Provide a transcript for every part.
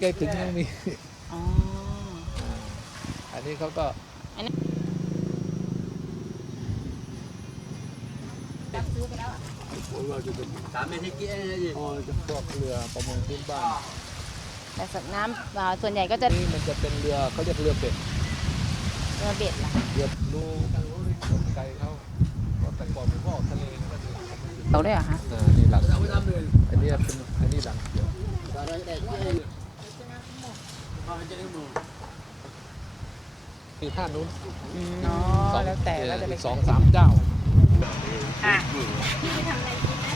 ใกล้ถึงยังมี อ๋อ อันนี้เขาก็ อันนี้รับซื้อไปแล้วอ่ะ จะพวกเรือประมงพื้นบ้าน แต่สัตว์น้ำส่วนใหญ่ก็จะ นี่มันจะเป็นเรือเขาเรียกเรือเป็ด เรือเบ็ดล่ะ เรือลูกไกลเขาเพราะแต่ก่อนผมก็ออกทะเลนะมันหลัง เราได้เหรอคะ นี่หลังอันนี้เป็นอันนี้หลังเดียวมีท่านู้น อ๋อแล้วแต่ก็จะไป 2-3 เจ้า ค่ะพี่ทำอะไรกินนะ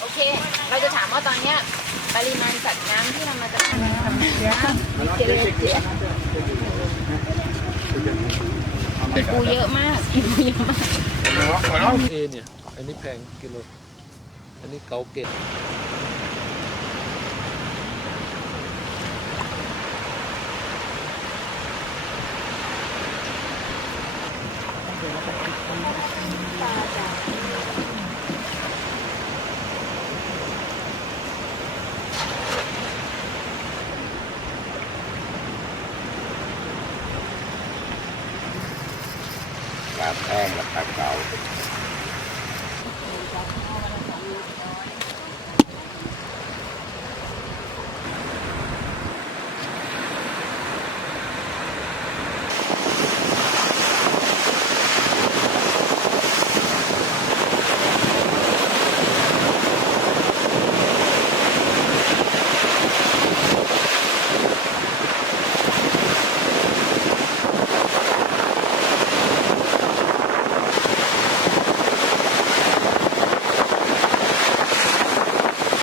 โอเค เราจะถามว่าตอนเนี้ยปริมาณสัตว์น้ำที่นำมาจากทะเลปูเยอะมากปูเยอะมาก เนี่ยอันนี้แพงกิโลอันนี้เกาเกตปลาแห้งและปลาเก๋า